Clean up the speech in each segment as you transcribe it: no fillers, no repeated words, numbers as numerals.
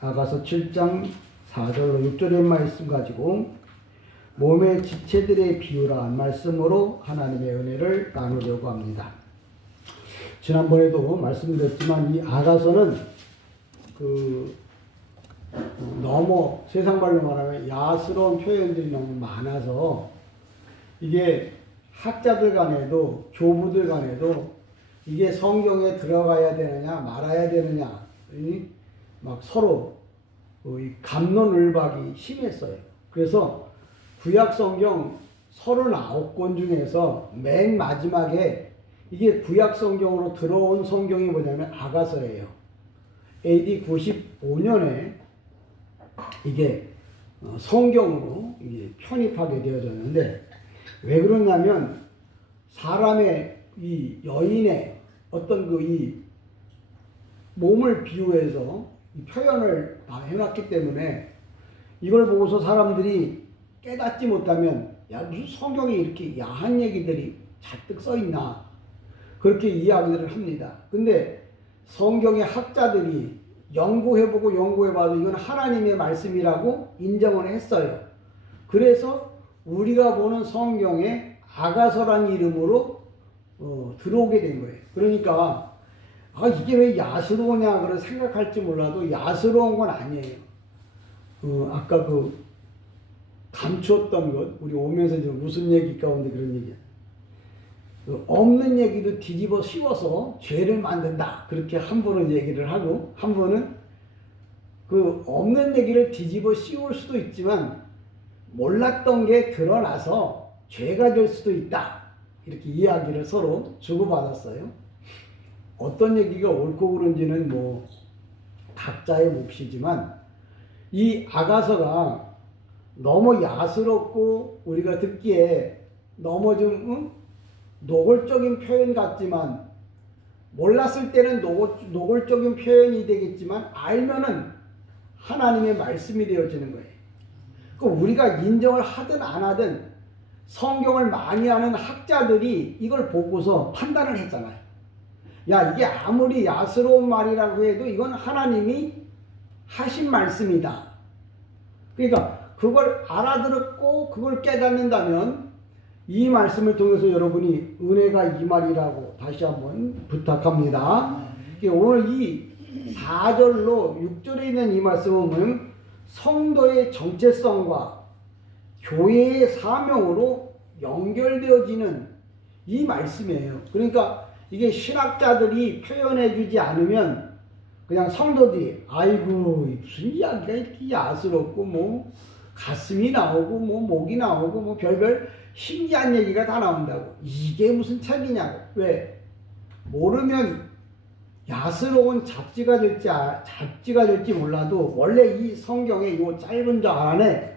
아가서 7장 4절로 6절의 말씀 가지고 몸의 지체들의 비유란 말씀으로 하나님의 은혜를 나누려고 합니다. 지난번에도 말씀드렸지만 이 아가서는 너무 세상 말로 말하면 야스러운 표현들이 너무 많아서 이게 학자들 간에도 교부들 간에도 이게 성경에 들어가야 되느냐 말아야 되느냐 막 서로 갑론을박이 심했어요. 그래서 구약 성경 39권 중에서 맨 마지막에 이게 구약 성경으로 들어온 성경이 뭐냐면 아가서예요. AD 95년에 이게 성경으로 이게 편입하게 되어졌는데, 왜 그러냐면 사람의 이 여인의 어떤 이 몸을 비유해서 이 표현을 다 해놨기 때문에 이걸 보고서 사람들이 깨닫지 못하면 야, 무슨 성경에 이렇게 야한 얘기들이 잔뜩 써있나 그렇게 이야기들을 합니다. 근데 성경의 학자들이 연구해보고 연구해봐도 이건 하나님의 말씀이라고 인정을 했어요. 그래서 우리가 보는 성경에 아가서란 이름으로 들어오게 된 거예요. 그러니까 이게 왜 야스러우냐 그런 생각할지 몰라도 야스러운 건 아니에요. 아까 감추었던 것, 우리 오면서 지금 무슨 얘기 가운데 그런 얘기야. 없는 얘기도 뒤집어 씌워서 죄를 만든다. 그렇게 한 번은 얘기를 하고, 한 번은 없는 얘기를 뒤집어 씌울 수도 있지만 몰랐던 게 드러나서 죄가 될 수도 있다. 이렇게 이야기를 서로 주고받았어요. 어떤 얘기가 옳고 그른지는 각자의 몫이지만 이 아가서가 너무 야스럽고 우리가 듣기에 너무 좀 노골적인 표현 같지만, 몰랐을 때는 노골적인 표현이 되겠지만 알면은 하나님의 말씀이 되어지는 거예요. 우리가 인정을 하든 안 하든 성경을 많이 아는 학자들이 이걸 보고서 판단을 했잖아요. 야, 이게 아무리 야스러운 말이라고 해도 이건 하나님이 하신 말씀이다. 그러니까 그걸 알아들었고 그걸 깨닫는다면 이 말씀을 통해서 여러분이 은혜가 이 말이라고 다시 한번 부탁합니다. 오늘 이 4절로 6절에 있는 이 말씀은 보면 성도의 정체성과 교회의 사명으로 연결되어지는 이 말씀이에요. 그러니까 이게 신학자들이 표현해 주지 않으면 그냥 성도들이 아이고 무슨 이야기가 이렇게 야스럽고 가슴이 나오고 목이 나오고 별별 신기한 얘기가 다 나온다고, 이게 무슨 책이냐고. 왜? 모르면 야스러운 잡지가 될지 몰라도 원래 이 성경의 이 짧은 절 안에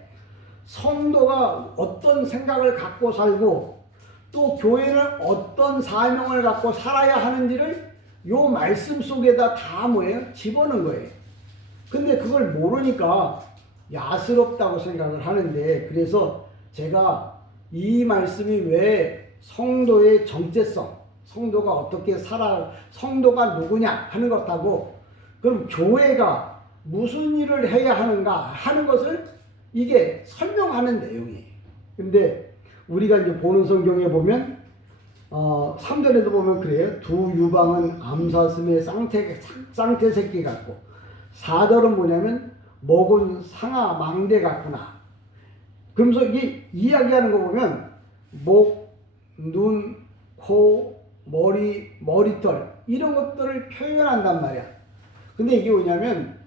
성도가 어떤 생각을 갖고 살고 또 교회는 어떤 사명을 갖고 살아야 하는지를 요 말씀 속에다 다 집어넣은 거예요. 근데 그걸 모르니까 야스럽다고 생각을 하는데, 그래서 제가 이 말씀이 왜 성도의 정체성, 성도가 어떻게 성도가 누구냐 하는 것하고, 그럼 교회가 무슨 일을 해야 하는가 하는 것을 이게 설명하는 내용이에요. 근데 우리가 이제 보는 성경에 보면 3절에도 보면 그래요. 두 유방은 암사슴의 쌍태 새끼 같고, 4절은 뭐냐면 목은 상아 망대 같구나. 그러면서 이게 이야기하는 거 보면 목, 눈, 코, 머리, 머리털 이런 것들을 표현한단 말이야. 근데 이게 뭐냐면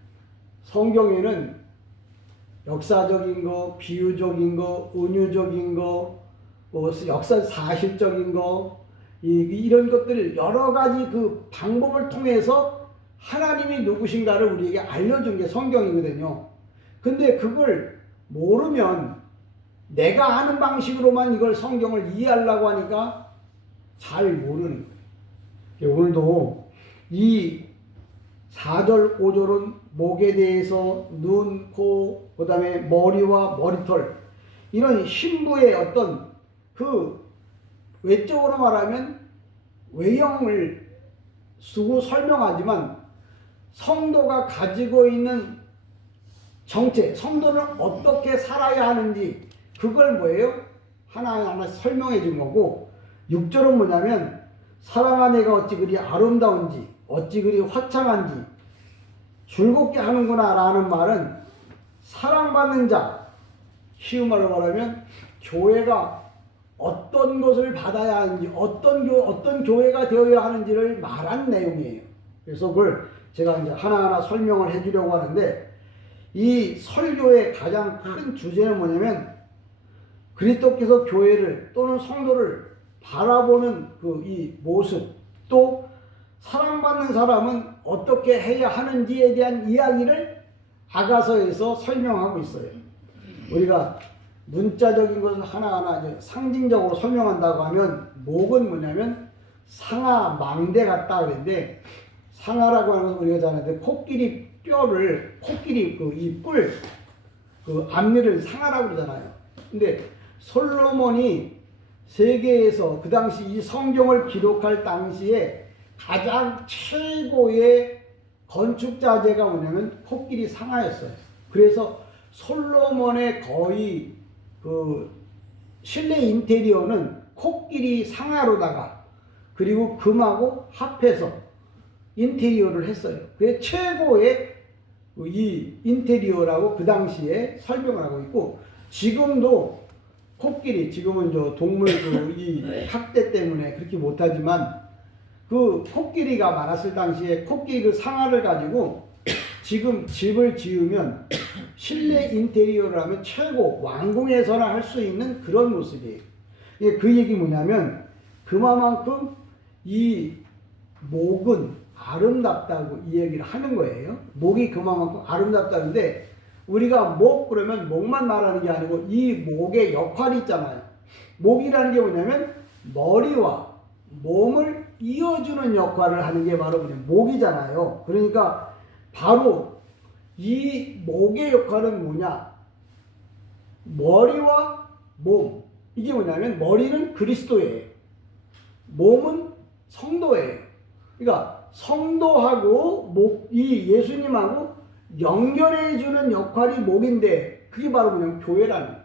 성경에는 역사적인 거, 비유적인 거, 은유적인 거, 역사 사실적인 거, 이런 것들을 여러 가지 방법을 통해서 하나님이 누구신가를 우리에게 알려준 게 성경이거든요. 근데 그걸 모르면 내가 아는 방식으로만 이걸 성경을 이해하려고 하니까 잘 모르는 거예요. 오늘도 이 4절, 5절은 목에 대해서 눈, 코, 그 다음에 머리와 머리털, 이런 신부의 어떤 외적으로 말하면 외형을 쓰고 설명하지만 성도가 가지고 있는 정체, 성도는 어떻게 살아야 하는지 그걸 뭐예요? 하나하나 설명해 준 거고, 6절은 뭐냐면 사랑하는 애가 어찌 그리 아름다운지 어찌 그리 화창한지 즐겁게 하는구나 라는 말은 사랑받는 자, 쉬운 말로 말하면 교회가 어떤 것을 받아야 하는지 어떤 교회가 되어야 하는지를 말한 내용이에요. 그래서 그걸 제가 이제 하나하나 설명을 해주려고 하는데, 이 설교의 가장 큰 주제는 뭐냐면 그리스도께서 교회를 또는 성도를 바라보는 그 이 모습, 또 사랑받는 사람은 어떻게 해야 하는지에 대한 이야기를 아가서에서 설명하고 있어요. 우리가 문자적인 것을 하나하나 이제 상징적으로 설명한다고 하면, 목은 뭐냐면 상아 망대 같다 그랬는데, 상아라고 하는 것은 우리가 잘 아는데 코끼리 뼈를, 코끼리 그 이 뿔, 그 앞니를 상아라고 그러잖아요. 근데 솔로몬이 세계에서 그 당시 이 성경을 기록할 당시에 가장 최고의 건축 자재가 뭐냐면 코끼리 상아였어요. 그래서 솔로몬의 거의 그 실내 인테리어는 코끼리 상아로다가 그리고 금하고 합해서 인테리어를 했어요. 그게 최고의 이 인테리어라고 그 당시에 설명을 하고 있고, 지금도 코끼리, 지금은 저 동물 이 학대 때문에 그렇게 못하지만, 그 코끼리가 많았을 당시에 코끼리 그 상아를 가지고 지금 집을 지으면 실내 인테리어를 하면 최고 왕궁에서나 할 수 있는 그런 모습이에요. 그 얘기 뭐냐면, 그만큼 이 목은 아름답다고 이 얘기를 하는 거예요. 목이 그만큼 아름답다는데, 우리가 목 그러면 목만 말하는 게 아니고 이 목의 역할이 있잖아요. 목이라는 게 뭐냐면 머리와 몸을 이어주는 역할을 하는 게 바로 그냥 목이잖아요. 그러니까 바로 이 목의 역할은 뭐냐? 머리와 몸. 이게 뭐냐면 머리는 그리스도예요. 몸은 성도예요. 그러니까 성도하고 이 예수님하고 연결해주는 역할이 목인데, 그게 바로 그냥 교회라는 거예요.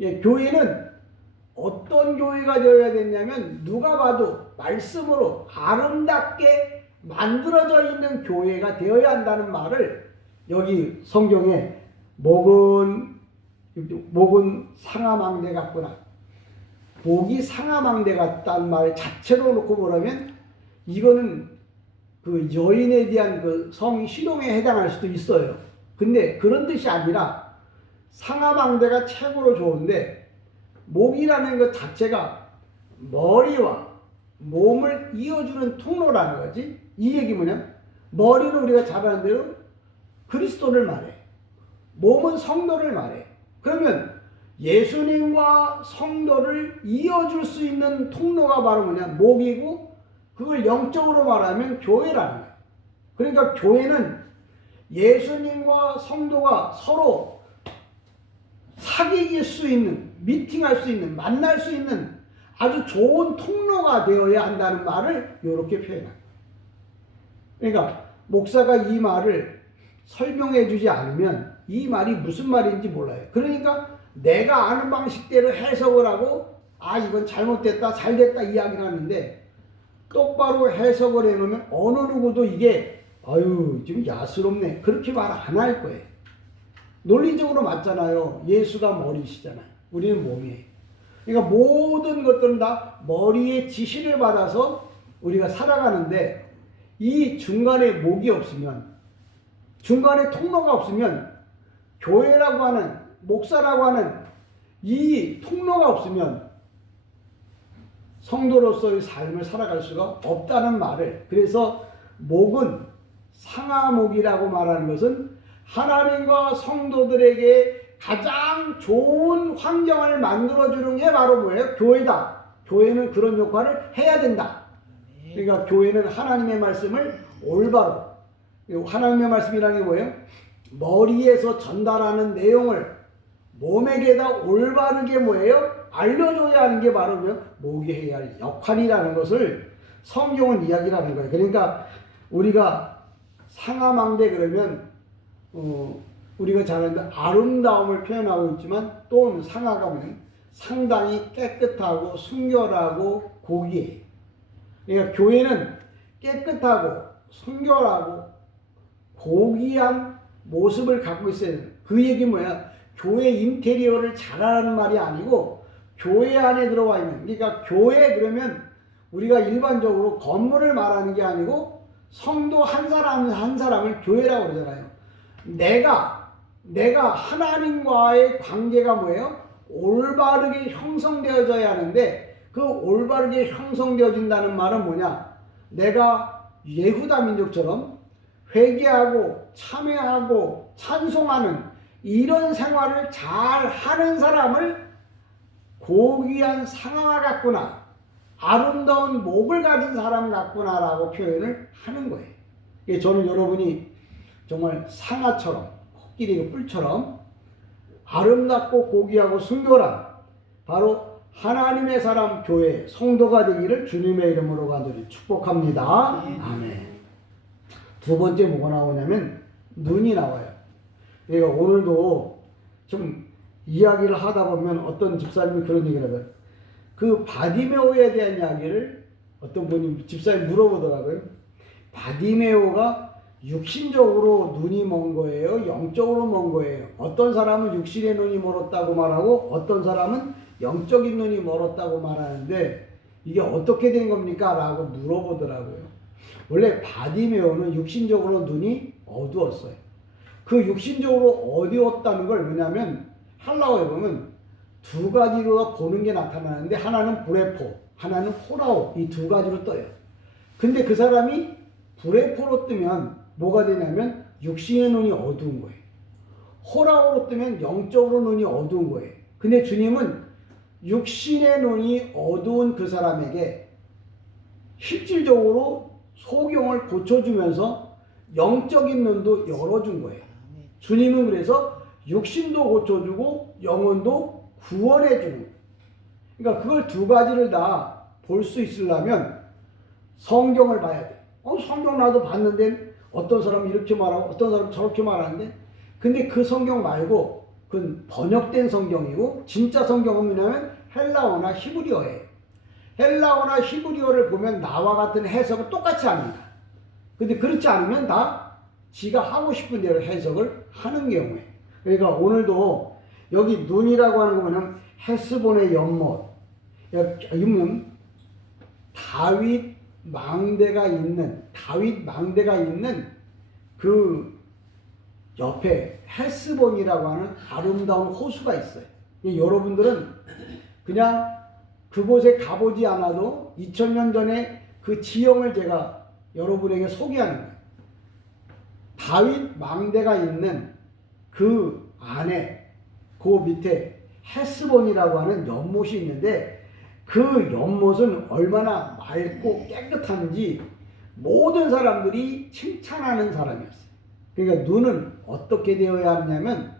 예, 교회는 어떤 교회가 되어야 되냐면 누가 봐도 말씀으로 아름답게 만들어져 있는 교회가 되어야 한다는 말을 여기 성경에 목은 상아망대 같구나, 목이 상아망대 같다는 말 자체로 놓고 보라면 이거는 그 여인에 대한 그 성희롱에 해당할 수도 있어요. 근데 그런 뜻이 아니라 상하망대가 최고로 좋은데, 목이라는 것 자체가 머리와 몸을 이어주는 통로라는 거지. 이 얘기 뭐냐면 머리는 우리가 잘 아는 대로 그리스도를 말해, 몸은 성도를 말해. 그러면 예수님과 성도를 이어줄 수 있는 통로가 바로 뭐냐? 목이고, 그걸 영적으로 말하면 교회라는 거예요. 그러니까 교회는 예수님과 성도가 서로 사귈 수 있는, 미팅할 수 있는, 만날 수 있는 아주 좋은 통로가 되어야 한다는 말을 이렇게 표현합니다. 그러니까 목사가 이 말을 설명해 주지 않으면 이 말이 무슨 말인지 몰라요. 그러니까 내가 아는 방식대로 해석을 하고, 이건 잘못됐다, 잘됐다 이야기를 하는데, 똑바로 해석을 해놓으면 어느 누구도 이게 좀 야스럽네 그렇게 말 안 할 거예요. 논리적으로 맞잖아요. 예수가 머리시잖아요. 우리는 몸이에요. 그러니까 모든 것들은 다 머리의 지시를 받아서 우리가 살아가는데, 이 중간에 목이 없으면, 중간에 통로가 없으면, 교회라고 하는, 목사라고 하는 이 통로가 없으면 성도로서의 삶을 살아갈 수가 없다는 말을, 그래서 목은 상하목이라고 말하는 것은 하나님과 성도들에게 가장 좋은 환경을 만들어주는 게 바로 뭐예요? 교회다. 교회는 그런 역할을 해야 된다. 그러니까 교회는 하나님의 말씀을 올바로, 하나님의 말씀이라는 게 뭐예요? 머리에서 전달하는 내용을 몸에게다 올바르게 뭐예요? 알려줘야 하는 게 바로 목이 해야 할 역할이라는 것을 성경은 이야기를 하는 거예요. 그러니까 우리가 상하망대 그러면 우리가 잘 아는 아름다움을 표현하고 있지만 또 상하가 보면 상당히 깨끗하고 순결하고 고귀해요. 그러니까 교회는 깨끗하고 순결하고 고귀한 모습을 갖고 있어야 돼요. 그 얘기 뭐야? 교회 인테리어를 잘하라는 말이 아니고 교회 안에 들어와 있는, 그러니까 교회 그러면 우리가 일반적으로 건물을 말하는 게 아니고 성도 한 사람 한 사람을 교회라고 그러잖아요. 내가 하나님과의 관계가 뭐예요? 올바르게 형성되어져야 하는데 그 올바르게 형성되어진다는 말은 뭐냐? 내가 예후다 민족처럼 회개하고 참회하고 찬송하는 이런 생활을 잘 하는 사람을 고귀한 상아와 같구나, 아름다운 목을 가진 사람 같구나라고 표현을 하는 거예요. 저는 여러분이 정말 상아처럼, 코끼리 뿔처럼 아름답고 고귀하고 순결한 바로 하나님의 사람 교회 성도가 되기를 주님의 이름으로 간절히 축복합니다. 아멘. 두 번째 뭐가 나오냐면 눈이 나와요. 그러니까 오늘도 좀 이야기를 하다 보면 어떤 집사님이 그런 얘기를 하더라고요. 그 바디메오에 대한 이야기를 어떤 분이 집사님 물어보더라고요. 바디메오가 육신적으로 눈이 먼 거예요? 영적으로 먼 거예요? 어떤 사람은 육신의 눈이 멀었다고 말하고 어떤 사람은 영적인 눈이 멀었다고 말하는데 이게 어떻게 된 겁니까? 라고 물어보더라고요. 원래 바디메오는 육신적으로 눈이 어두웠어요. 그 육신적으로 어두웠다는 걸 뭐냐면 한라어에 보면 두 가지로 보는 게 나타나는데 하나는 브레포, 하나는 호라오, 이 두 가지로 떠요. 근데 그 사람이 브레포로 뜨면 뭐가 되냐면 육신의 눈이 어두운 거예요. 호라오로 뜨면 영적으로 눈이 어두운 거예요. 근데 주님은 육신의 눈이 어두운 그 사람에게 실질적으로 소경을 고쳐주면서 영적인 눈도 열어준 거예요. 주님은 그래서 육신도 고쳐주고 영혼도 구원해주는 거예요. 그러니까 그걸 두 가지를 다 볼 수 있으려면 성경을 봐야 돼. 성경 나도 봤는데 어떤 사람은 이렇게 말하고 어떤 사람은 저렇게 말하는데, 근데 그 성경 말고 그건 번역된 성경이고 진짜 성경은 뭐냐면 헬라어나 히브리어예요. 헬라어나 히브리어를 보면 나와 같은 해석을 똑같이 합니다. 근데 그렇지 않으면 다 지가 하고 싶은 대로 해석을 하는 경우에. 그러니까 오늘도 여기 눈이라고 하는 거 보면 헤스본의 연못, 여기 다윗 망대가 있는 그 옆에 헤스본이라고 하는 아름다운 호수가 있어요. 여러분들은 그냥 그곳에 가보지 않아도 2000년 전에 그 지형을 제가 여러분에게 소개하는 거예요. 다윗 망대가 있는 그 안에 그 밑에 헤스본이라고 하는 연못이 있는데 그 연못은 얼마나 맑고 깨끗한지 모든 사람들이 칭찬하는 사람이었어요. 그러니까 눈은 어떻게 되어야 하냐면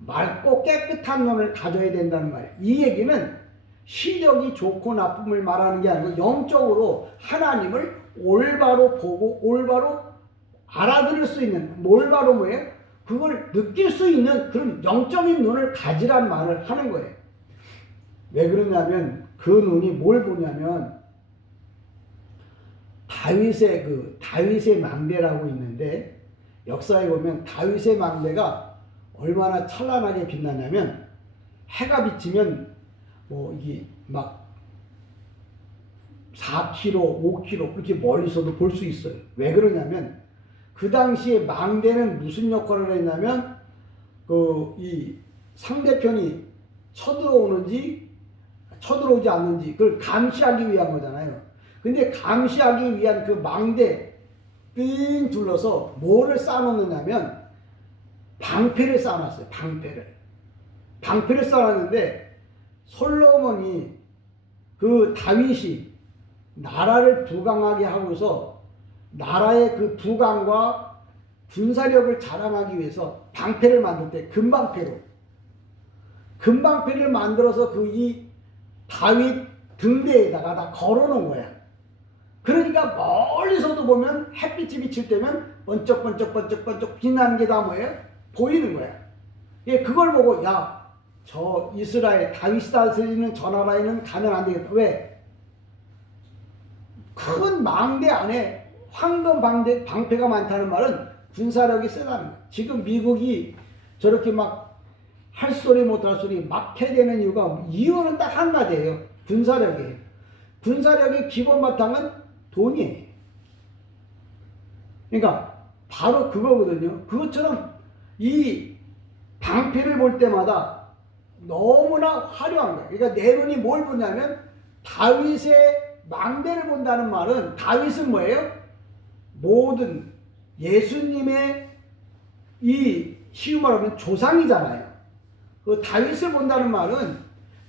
맑고 깨끗한 눈을 가져야 된다는 말이에요. 이 얘기는 시력이 좋고 나쁨을 말하는 게 아니고 영적으로 하나님을 올바로 보고 올바로 알아들을 수 있는, 올바로 뭐예요? 그걸 느낄 수 있는 그런 영적인 눈을 가지란 말을 하는 거예요. 왜 그러냐면 그 눈이 뭘 보냐면 다윗의 망대라고 있는데 역사에 보면 다윗의 망대가 얼마나 찬란하게 빛나냐면 해가 비치면 이게 막 4km, 5km 그렇게 멀리서도 볼 수 있어요. 왜 그러냐면 그 당시에 망대는 무슨 역할을 했냐면 이 상대편이 쳐들어오지 않는지 그걸 감시하기 위한 거잖아요. 근데 감시하기 위한 그 망대 삥 둘러서 뭐를 쌓아놓느냐면 방패를 쌓아놨어요. 방패를 쌓아놨는데 솔로몬이 그 다윗이 나라를 부강하게 하고서 나라의 그 부강과 군사력을 자랑하기 위해서 방패를 만들 때 금방패를 만들어서 이 다윗 등대에다가 다 걸어놓은 거야. 그러니까 멀리서도 보면 햇빛이 비칠 때면 번쩍번쩍번쩍번쩍 빛나는 게 다 뭐예요? 보이는 거야. 예, 그걸 보고 야, 저 이스라엘 다윗 다스리는 저 나라에는 가면 안 되겠다. 왜? 큰 망대 안에 황금 방패가 많다는 말은 군사력이 세다는 거야. 지금 미국이 저렇게 막 할 소리 못할 소리 막 해야 되는 이유는 딱 한 가지예요. 군사력이에요. 군사력의 기본 바탕은 돈이에요. 그러니까 바로 그거거든요. 그것처럼 이 방패를 볼 때마다 너무나 화려한 거예요. 그러니까 내 눈이 뭘 보냐면 다윗의 망대를 본다는 말은 다윗은 뭐예요? 모든 예수님의 이 쉬운 말하면 조상이잖아요. 그 다윗을 본다는 말은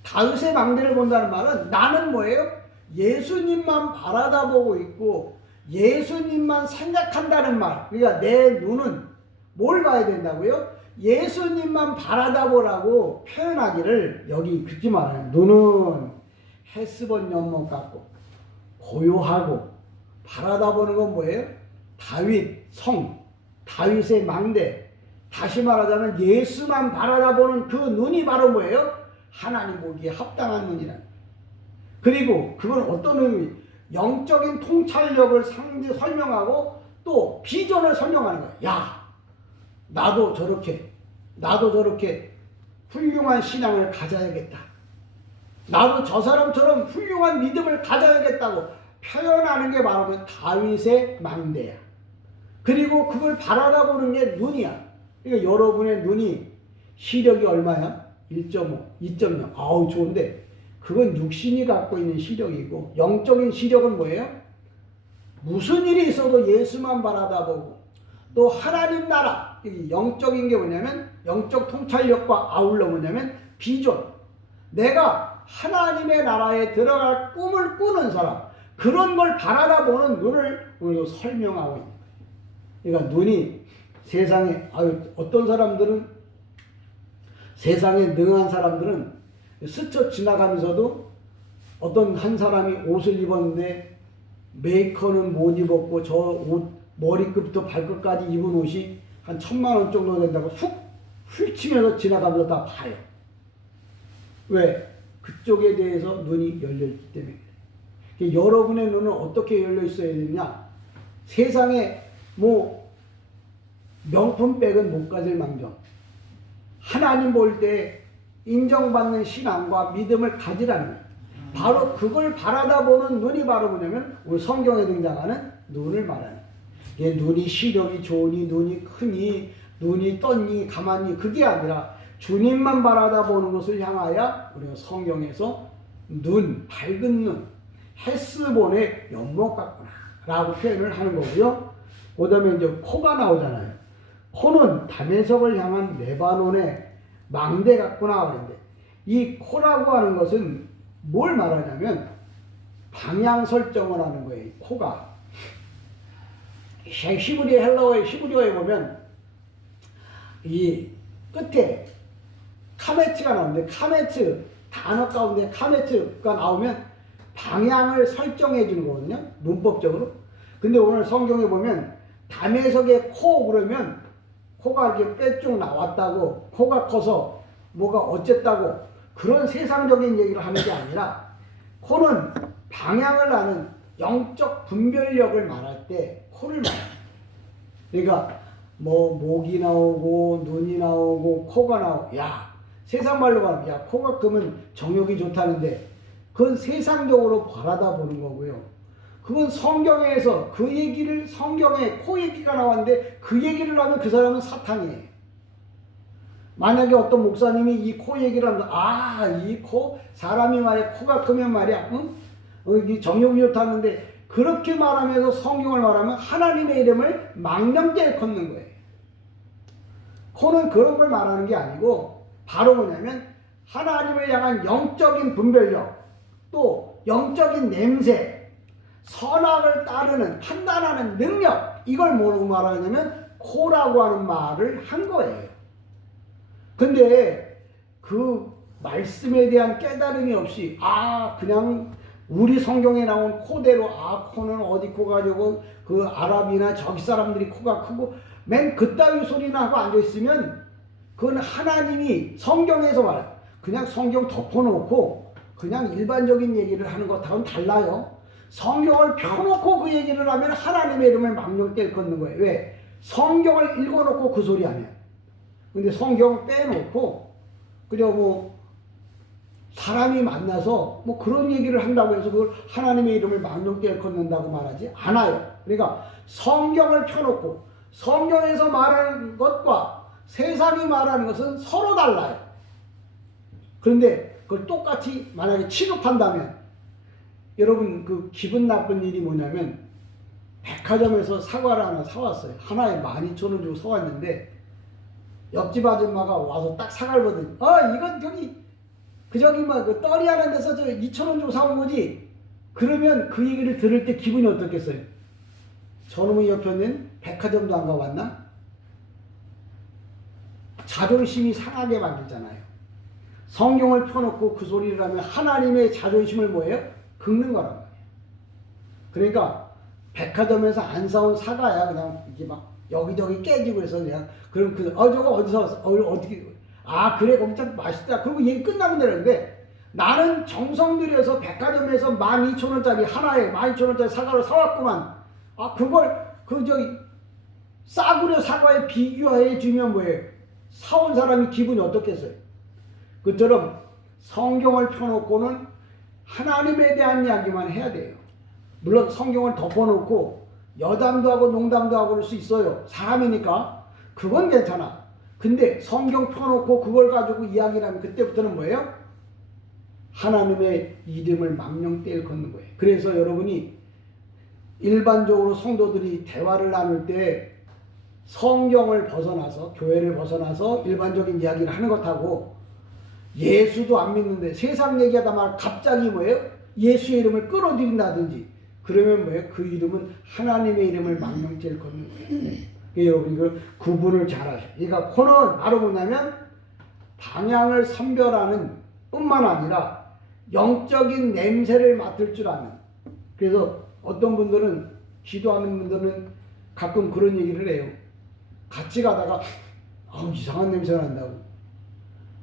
다윗의 망대를 본다는 말은 나는 뭐예요? 예수님만 바라다보고 있고 예수님만 생각한다는 말. 그러니까 내 눈은 뭘 봐야 된다고요? 예수님만 바라다보라고 표현하기를 여기 그렇게 말해요. 눈은 헤스본 연못 같고 고요하고 바라다보는 건 뭐예요? 다윗 성, 다윗의 망대. 다시 말하자면 예수만 바라다보는 그 눈이 바로 뭐예요? 하나님 보기에 합당한 눈이라. 그리고 그건 어떤 의미? 영적인 통찰력을 설명하고 또 비전을 설명하는 거예요. 야, 나도 저렇게 훌륭한 신앙을 가져야겠다. 나도 저 사람처럼 훌륭한 믿음을 가져야겠다고 표현하는 게 바로 다윗의 망대야. 그리고 그걸 바라다보는 게 눈이야. 그러니까 여러분의 눈이 시력이 얼마야? 1.5, 2.0. 아우 좋은데 그건 육신이 갖고 있는 시력이고 영적인 시력은 뭐예요? 무슨 일이 있어도 예수만 바라다보고 또 하나님 나라, 영적인 게 뭐냐면 영적 통찰력과 아울러 뭐냐면 비전. 내가 하나님의 나라에 들어갈 꿈을 꾸는 사람, 그런 걸 바라다보는 눈을 오늘 설명하고 있는 거예요. 그러니까 눈이 세상에 어떤 사람들은 세상에 능한 사람들은 스쳐 지나가면서도 어떤 한 사람이 옷을 입었는데 메이커는 못 입었고 저 옷 머리끝부터 발끝까지 입은 옷이 한 1,000만 원 정도 된다고 훌치면서 지나가면서 다 봐요. 왜? 그쪽에 대해서 눈이 열려있기 때문에. 여러분의 눈은 어떻게 열려 있어야 되냐? 세상에 명품백은 못 가질 망정 하나님 볼 때 인정받는 신앙과 믿음을 가지라는 거예요. 바로 그걸 바라다보는 눈이 바로 뭐냐면 우리 성경에 등장하는 눈을 말하는 거예요. 눈이 시력이 좋으니 눈이 크니 눈이 떴니 가만히 그게 아니라 주님만 바라다보는 것을 향하여 우리가 성경에서 눈, 밝은 눈, 헤스본의 연못 같구나 라고 표현을 하는 거고요. 그 다음에 이제 코가 나오잖아요. 코는 다메섹을 향한 레바논의 망대 같구나 그랬는데 이 코라고 하는 것은 뭘 말하냐면 방향 설정을 하는 거예요. 코가 히브리어에 보면 이 끝에 카메츠가 나오는데 카메츠 단어 가운데 카메츠가 나오면 방향을 설정해 주는 거거든요. 문법적으로. 근데 오늘 성경에 보면 다메섹의 코 그러면 코가 이렇게 빼쭉 나왔다고 코가 커서 뭐가 어쨌다고 그런 세상적인 얘기를 하는 게 아니라 코는 방향을 아는 영적 분별력을 말할 때 코를 말해요. 그러니까 목이 나오고 눈이 나오고 코가 나오고 야 세상 말로 가면 야 코가 크면 정욕이 좋다는데 그건 세상적으로 바라다 보는 거고요. 그건 성경에서 그 얘기를 성경에 코 얘기가 나왔는데 그 얘기를 하면 그 사람은 사탄이에요. 만약에 어떤 목사님이 이 코 얘기를 하면 이 코 사람이 말이야 코가 크면 말이야 이 정욕이 좋다는데 그렇게 말하면서 성경을 말하면 하나님의 이름을 망령되게 걷는 거예요. 코는 그런 걸 말하는 게 아니고 바로 뭐냐면 하나님을 향한 영적인 분별력 또 영적인 냄새 선악을 따르는 판단하는 능력 이걸 뭐라고 말하냐면 코라고 하는 말을 한 거예요. 근데 그 말씀에 대한 깨달음이 없이 그냥 우리 성경에 나온 코대로 코는 어디 코가 저고 그 아랍이나 저기 사람들이 코가 크고 맨 그따위 소리나 하고 앉아있으면 그건 하나님이 성경에서 말해 그냥 성경 덮어놓고 그냥 일반적인 얘기를 하는 것하고는 달라요. 성경을 펴놓고 그 얘기를 하면 하나님의 이름을 망령될 걷는 거예요. 왜? 성경을 읽어놓고 그 소리 하면. 근데 성경 빼놓고 그냥 뭐 사람이 만나서 뭐 그런 얘기를 한다고 해서 그걸 하나님의 이름을 망령되게 걷는다고 말하지 않아요. 그러니까 성경을 펴놓고 성경에서 말하는 것과 세상이 말하는 것은 서로 달라요. 그런데 그걸 똑같이 만약에 취급한다면 여러분 그 기분 나쁜 일이 뭐냐면 백화점에서 사과를 하나 사왔어요. 하나에 12,000원 주고 사왔는데 옆집 아줌마가 와서 딱 사과를 보더니 이건 저기 그 떨이 하는 데서 저 2,000원 주고 사온 거지. 그러면 그 얘기를 들을 때 기분이 어떻겠어요? 저놈의 옆에 있는 백화점도 안 가봤나? 자존심이 상하게 만들잖아요. 성경을 펴놓고 그 소리를 하면 하나님의 자존심을 뭐예요? 긁는 거란 말이에요. 그러니까 백화점에서 안 사온 사과야 그냥 이게 막 여기저기 깨지고 해서 그냥 그럼 저거 어디서 왔어? 어떻게 그래 거기 참 맛있다. 그리고 얘기 끝나면 되는데 나는 정성 들여서 백화점에서 12,000원짜리 하나에 12,000원짜리 사과를 사왔구만. 그걸 싸구려 사과에 비교해 주면 뭐예요? 사온 사람이 기분이 어떻겠어요? 그처럼 성경을 펴놓고는 하나님에 대한 이야기만 해야 돼요. 물론 성경을 덮어놓고 여담도 하고 농담도 하고 그럴 수 있어요. 사람이니까 그건 괜찮아. 근데 성경 펴놓고 그걸 가지고 이야기를 하면 그때부터는 뭐예요? 하나님의 이름을 망령되게 걷는 거예요. 그래서 여러분이 일반적으로 성도들이 대화를 나눌 때 성경을 벗어나서 교회를 벗어나서 일반적인 이야기를 하는 것하고 예수도 안 믿는데 세상 얘기하다 말 갑자기 뭐예요? 예수의 이름을 끌어들인다든지 그러면 뭐예요? 그 이름은 하나님의 이름을 망령죄를 걷는 거예요. 여러분 이걸 구분을 잘 하셔요. 그러니까 코는 바로 뭐냐면 방향을 선별하는 뿐만 아니라 영적인 냄새를 맡을 줄 아는. 그래서 어떤 분들은 기도하는 분들은 가끔 그런 얘기를 해요. 같이 가다가 이상한 냄새가 난다고.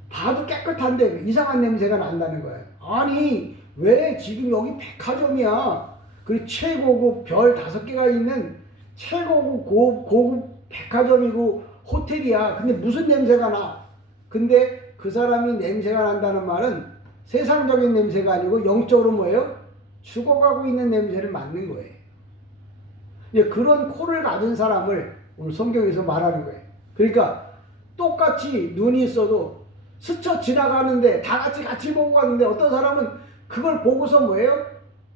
봐도 깨끗한데 이상한 냄새가 난다는 거예요. 아니 왜 지금 여기 백화점이야. 그 최고급 별 5개가 있는 최고급 고급 백화점이고 호텔이야. 근데 무슨 냄새가 나? 근데 그 사람이 냄새가 난다는 말은 세상적인 냄새가 아니고 영적으로 뭐예요? 죽어가고 있는 냄새를 맡는 거예요. 그런 코를 가진 사람을 오늘 성경에서 말하는 거예요. 그러니까 똑같이 눈이 있어도 스쳐 지나가는데 다 같이 보고 가는데 어떤 사람은 그걸 보고서 뭐예요?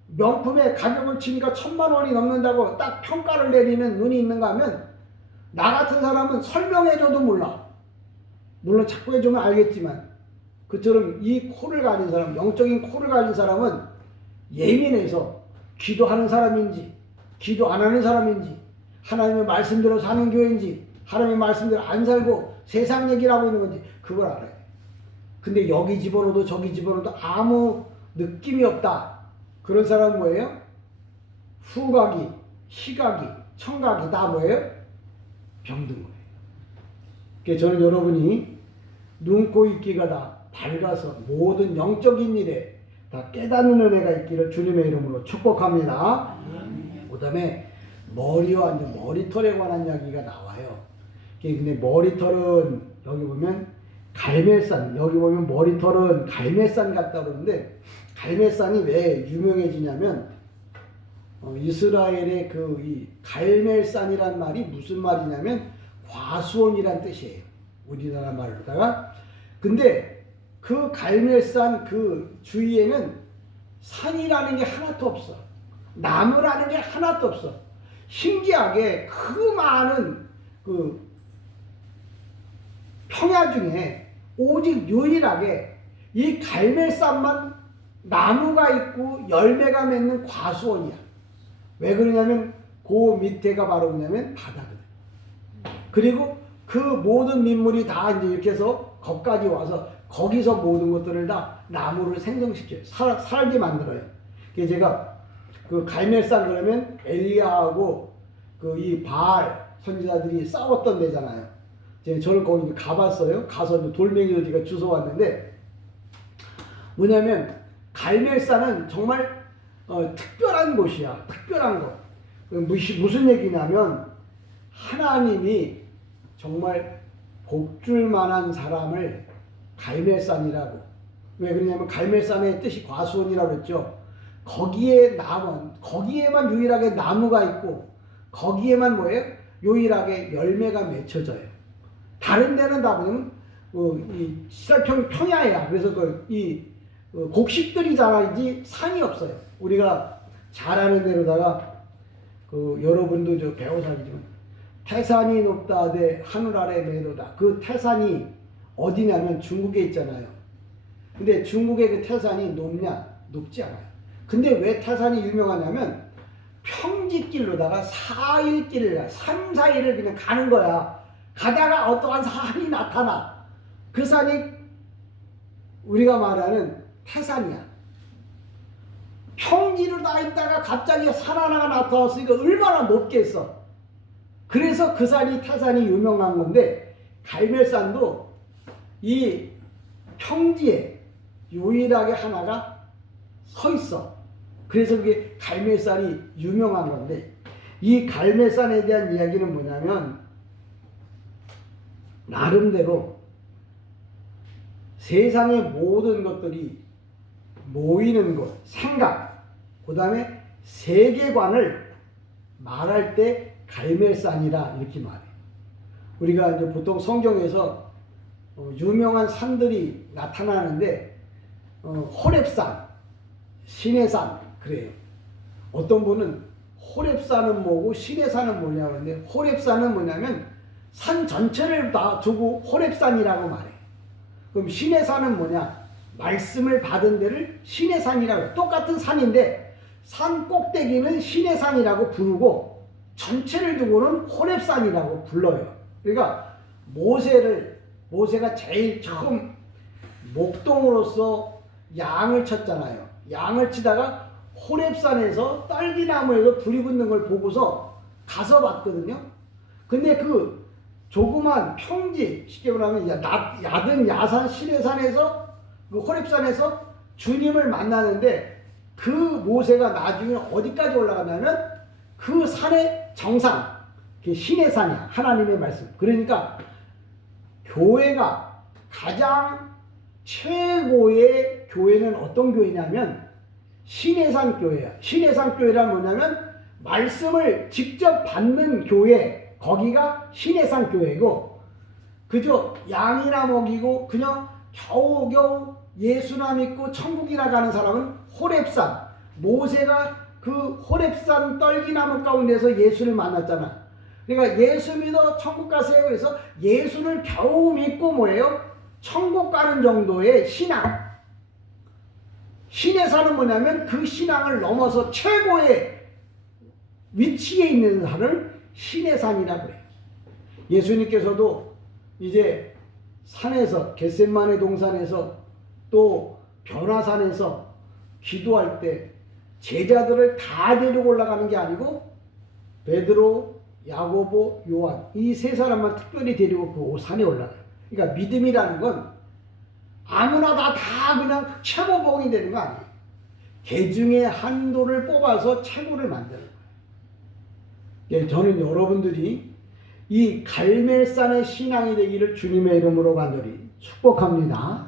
명품의 가격을 치니까 1,000만 원이 넘는다고 딱 평가를 내리는 눈이 있는가 하면 나 같은 사람은 설명해줘도 몰라. 물론 자꾸 해주면 알겠지만 그처럼 이 코를 가진 사람, 영적인 코를 가진 사람은 예민해서 기도하는 사람인지 기도 안 하는 사람인지 하나님의 말씀대로 사는 교회인지 하나님의 말씀대로 안 살고 세상 얘기를 하고 있는 건지 그걸 알아요. 근데 여기 집어넣어도 저기 집어넣어도 아무 느낌이 없다. 그런 사람은 뭐예요? 후각이, 시각이, 청각이 다 뭐예요? 병든 거예요. 그래서 저는 여러분이 눈, 코, 입기가 다 밝아서 모든 영적인 일에 다 깨닫는 은혜가 있기를 주님의 이름으로 축복합니다. 그 다음에 머리와 머리털에 관한 이야기가 나와요. 근데 머리털은 여기 보면 갈멜산, 여기 보면 머리털은 갈멜산 같다 그러는데 갈멜산이 왜 유명해지냐면 이스라엘의 이 갈멜산이란 말이 무슨 말이냐면 과수원이란 뜻이에요. 우리나라 말로다가. 근데 그 갈멜산 그 주위에는 산이라는 게 하나도 없어. 나무라는 게 하나도 없어. 신기하게 그 많은 그 평야 중에 오직 유일하게 이 갈멜산만 나무가 있고 열매가 맺는 과수원이야. 왜 그러냐면 그 밑에가 바로 뭐냐면 바다거든. 그리고 그 모든 민물이 다 이제 이렇게 해서 거기까지 와서 거기서 모든 것들을 다 나무를 생성시켜요. 살게 만들어요. 그래서 제가 그 갈멜산 그러면 엘리야하고 그 이 바알 선지자들이 싸웠던 데잖아요. 저는 거기 가봤어요. 가서 돌멩이로 제가 주워 왔는데 뭐냐면 갈멜산은 정말 특별한 곳이야. 특별한 곳. 무슨 얘기냐면 하나님이 정말 복줄 만한 사람을 갈멜산이라고. 왜 그러냐면 갈멜산의 뜻이 과수원이라고 했죠. 거기에만 유일하게 나무가 있고 거기에만 뭐예요? 유일하게 열매가 맺혀져요. 다른 데는 다 보면 이 시설평 평야야. 그래서 곡식들이 자라지 산이 없어요. 우리가 잘 아는 대로다가 여러분도 저 배우사기지만 태산이 높다 대 하늘 아래 매도다. 그 태산이 어디냐면 중국에 있잖아요. 근데 중국의 그 태산이 높냐? 높지 않아요. 근데 왜 태산이 유명하냐면 평지길로다가 4일길을 3, 4일을 그냥 가는 거야. 가다가 어떠한 산이 나타나. 그 산이 우리가 말하는 태산이야. 평지로 나 있다가 갑자기 산 하나가 나타났으니까 얼마나 높겠어. 그래서 그 산이 태산이 유명한 건데 갈멜산도 이 평지에 유일하게 하나가 서 있어. 그래서 그게 갈멜산이 유명한 건데 이 갈멜산에 대한 이야기는 뭐냐면 나름대로 세상의 모든 것들이 모이는 것, 생각, 그 다음에 세계관을 말할 때 갈멜산이라 이렇게 말해. 우리가 이제 보통 성경에서 유명한 산들이 나타나는데 호렙산, 시내산 그래요. 어떤 분은 호렙산은 뭐고 시내산은 뭐냐고 하는데 호렙산은 뭐냐면 산 전체를 다 두고 호렙산이라고 말해. 그럼 시내산은 뭐냐? 말씀을 받은 데를 시내산이라고 해. 똑같은 산인데 산 꼭대기는 시내산이라고 부르고 전체를 두고는 호렙산이라고 불러요. 그러니까 모세가 제일 처음 목동으로서 양을 쳤잖아요. 양을 치다가 호렙산에서 딸기나무에서 불이 붙는 걸 보고서 가서 봤거든요. 근데 그 조그만 평지, 쉽게 말하면 야든 야산 시내산에서 그 호렙산에서 주님을 만나는데 그 모세가 나중에 어디까지 올라가냐면 그 산의 정상, 시내산이야. 하나님의 말씀. 그러니까 교회가 가장 최고의 교회는 어떤 교회냐면 시내산 교회야. 시내산 교회란 뭐냐면 말씀을 직접 받는 교회, 거기가 시내산 교회고 그저 양이나 먹이고 그냥 겨우겨우 예수나 믿고 천국이나 가는 사람은 호렙산. 모세가 그 호렙산 떨기나무 가운데서 예수를 만났잖아. 그러니까 예수 믿어 천국 가세요. 그래서 예수를 겨우 믿고 뭐예요? 천국 가는 정도의 신앙. 시내산은 뭐냐면 그 신앙을 넘어서 최고의 위치에 있는 산을 시내산이라고 해요. 예수님께서도 이제 산에서 겟세마네 동산에서 또 변화산에서 기도할 때 제자들을 다 데리고 올라가는 게 아니고 베드로, 야고보, 요한 이 세 사람만 특별히 데리고 그 산에 올라가요. 그러니까 믿음이라는 건 아무나 다 그냥 최고봉이 되는 거 아니에요. 개 중에 한도를 뽑아서 최고를 만드는 거예요. 저는 여러분들이 이 갈멜산의 신앙이 되기를 주님의 이름으로 간절히 축복합니다.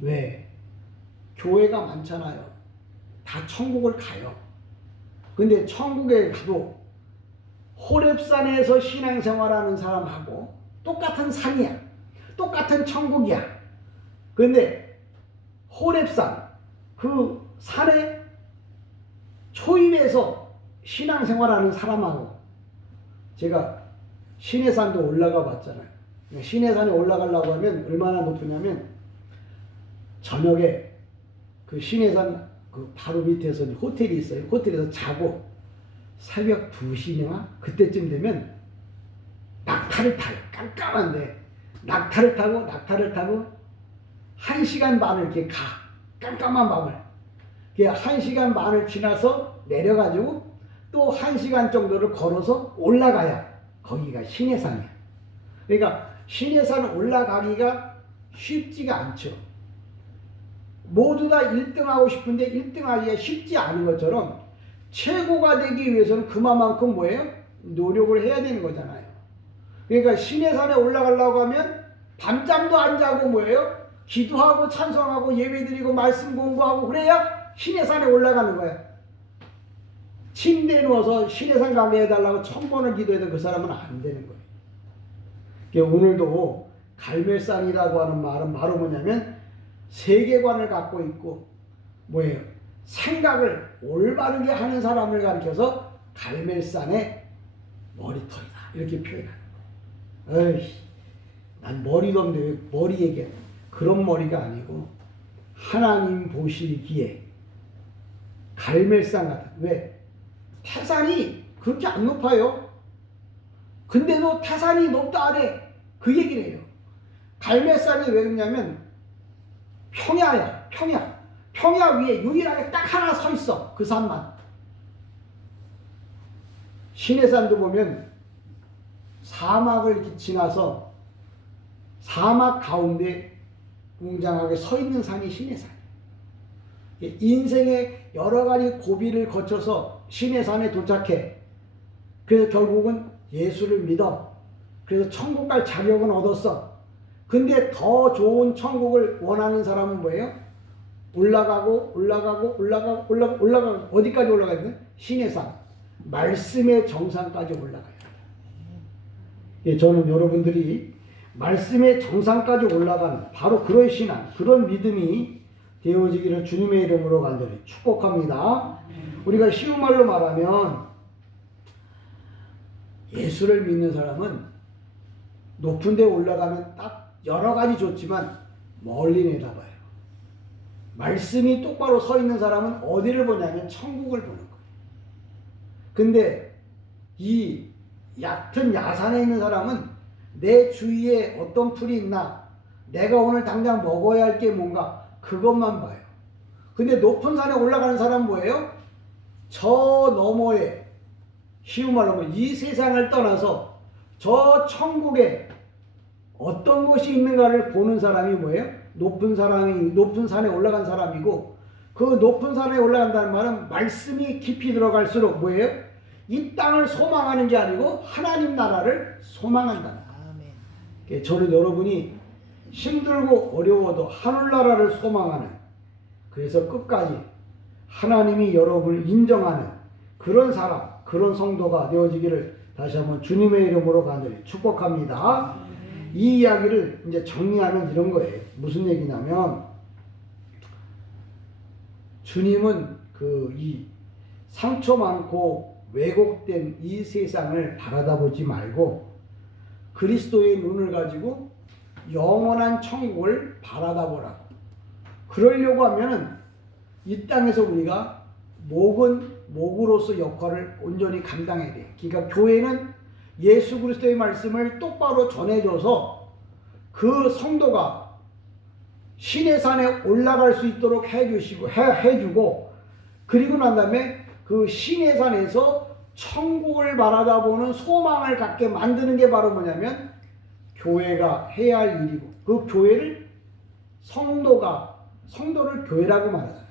왜? 교회가 많잖아요. 다 천국을 가요. 근데 천국에 가도 호렙산에서 신앙생활하는 사람하고 똑같은 산이야. 똑같은 천국이야. 근데 호렙산 그 산에 초입에서 신앙생활하는 사람하고 제가 시내산도 올라가 봤잖아요. 시내산에 올라가려고 하면 얼마나 높으냐면 저녁에 그 시내산 그 바로 밑에서 호텔이 있어요. 호텔에서 자고 새벽 2시나 그때쯤 되면 낙타를 타요. 깜깜한데 낙타를 타고 1시간 반을 이렇게 가. 깜깜한 밤을. 그게 1시간 반을 지나서 내려가지고 또 1시간 정도를 걸어서 올라가야 거기가 시내산이야. 그러니까 시내산 올라가기가 쉽지가 않죠. 모두 다 1등하고 싶은데 1등하기가 쉽지 않은 것처럼 최고가 되기 위해서는 그만큼 뭐예요? 노력을 해야 되는 거잖아요. 그러니까 시내산에 올라가려고 하면 밤잠도 안 자고 뭐예요? 기도하고 찬송하고 예배드리고 말씀 공부하고 그래야 시내산에 올라가는 거야. 침대에 누워서 시내산 가게 해달라고 1000번을 기도해도 그 사람은 안 되는 거예요. 그러니까 오늘도 갈멜산이라고 하는 말은 바로 뭐냐면 세계관을 갖고 있고 뭐예요? 생각을 올바르게 하는 사람을 가리켜서 갈멜산의 머리털이다 이렇게 표현하는 거예요. 에이, 난 머리도 없는데 왜 머리 얘기해? 그런 머리가 아니고 하나님 보시기에 갈멜산 같은. 왜? 태산이 그렇게 안 높아요. 근데도 태산이 높다 하래. 그 얘기를 해요. 갈멜산이 왜 그러냐면 평야야. 평야 위에 유일하게 딱 하나 서 있어. 그 산만. 시내산도 보면 사막을 이렇게 지나서 사막 가운데 웅장하게 서 있는 산이 시내산. 인생의 여러 가지 고비를 거쳐서 시내산에 도착해. 그래서 결국은 예수를 믿어. 그래서 천국 갈 자격은 얻었어. 근데 더 좋은 천국을 원하는 사람은 뭐예요? 올라가고 어디까지 올라가야 돼? 시내산. 말씀의 정상까지 올라가야 돼. 저는 여러분들이 말씀의 정상까지 올라간 바로 그런 신앙, 그런 믿음이 되어지기를 주님의 이름으로 간절히 축복합니다. 우리가 쉬운 말로 말하면 예수를 믿는 사람은 높은 데 올라가면 딱 여러 가지 좋지만 멀리 내다봐요. 말씀이 똑바로 서 있는 사람은 어디를 보냐면 천국을 보는 거예요. 근데 이 얕은 야산에 있는 사람은 내 주위에 어떤 풀이 있나, 내가 오늘 당장 먹어야 할 게 뭔가, 그것만 봐요. 근데 높은 산에 올라가는 사람은 뭐예요? 저 너머에, 쉬운 말로 하면 이 세상을 떠나서 저 천국에 어떤 것이 있는가를 보는 사람이 뭐예요? 높은 산에 올라간 사람이고, 그 높은 산에 올라간다는 말은 말씀이 깊이 들어갈수록 뭐예요? 이 땅을 소망하는 게 아니고 하나님 나라를 소망한다. 저는 여러분이 힘들고 어려워도 하늘나라를 소망하는, 그래서 끝까지 하나님이 여러분을 인정하는 그런 사람, 그런 성도가 되어지기를 다시 한번 주님의 이름으로 간절히 축복합니다. 이 이야기를 이제 정리하면 이런 거예요. 무슨 얘기냐면, 주님은 이 상처 많고 왜곡된 이 세상을 바라다보지 말고 그리스도의 눈을 가지고 영원한 천국을 바라다보라고. 그러려고 하면은 이 땅에서 우리가 목으로서 역할을 온전히 감당해야 돼요. 그러니까 교회는 예수 그리스도의 말씀을 똑바로 전해줘서 그 성도가 시내산에 올라갈 수 있도록 해주고, 그리고 난 다음에 그 시내산에서 천국을 바라다보는 소망을 갖게 만드는 게 바로 뭐냐면 교회가 해야 할 일이고, 그 교회를 성도를 교회라고 말하잖아요.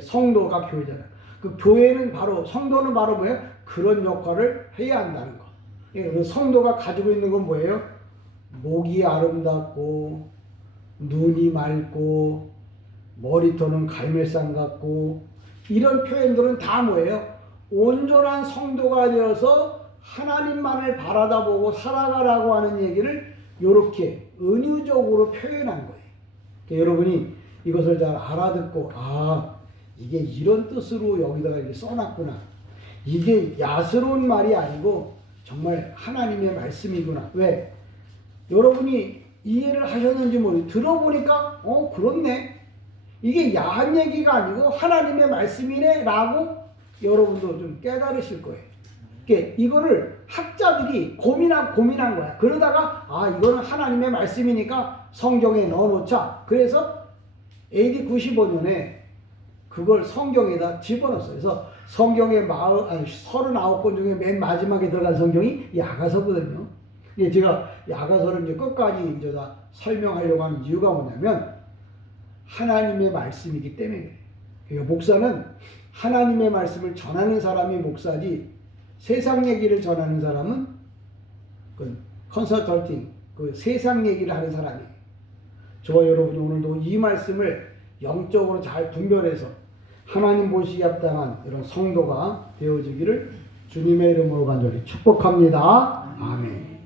성도가 교회잖아요. 그 교회는 바로, 성도는 바로 뭐예요? 그런 역할을 해야 한다는 거. 그 성도가 가지고 있는 건 뭐예요? 목이 아름답고 눈이 맑고 머리털은 갈멜산 같고, 이런 표현들은 다 뭐예요? 온전한 성도가 되어서 하나님만을 바라다보고 살아가라고 하는 얘기를 이렇게 은유적으로 표현한 거예요. 그러니까 여러분이 이것을 잘 알아듣고, 이게 이런 뜻으로 여기다가 이렇게 써놨구나. 이게 야스러운 말이 아니고 정말 하나님의 말씀이구나. 왜? 여러분이 이해를 하셨는지 모르겠어요. 들어보니까 그렇네. 이게 야한 얘기가 아니고 하나님의 말씀이네 라고 여러분도 좀 깨달으실 거예요. 그러니까 이거를 학자들이 고민한 거야. 그러다가 이거는 하나님의 말씀이니까 성경에 넣어놓자. 그래서 AD 95년에 그걸 성경에다 집어넣었어요. 그래서 성경의 39권 중에 맨 마지막에 들어간 성경이 야가서거든요. 예, 제가 야가서를 이제 끝까지 이제 다 설명하려고 하는 이유가 뭐냐면 하나님의 말씀이기 때문에. 그러니까 목사는 하나님의 말씀을 전하는 사람이 목사지 세상 얘기를 전하는 사람은 그 컨설팅, 그 세상 얘기를 하는 사람이에요. 저와 여러분이 오늘도 이 말씀을 영적으로 잘 분별해서 하나님 보시기에 합당한 이런 성도가 되어지기를 주님의 이름으로 간절히 축복합니다. 아멘.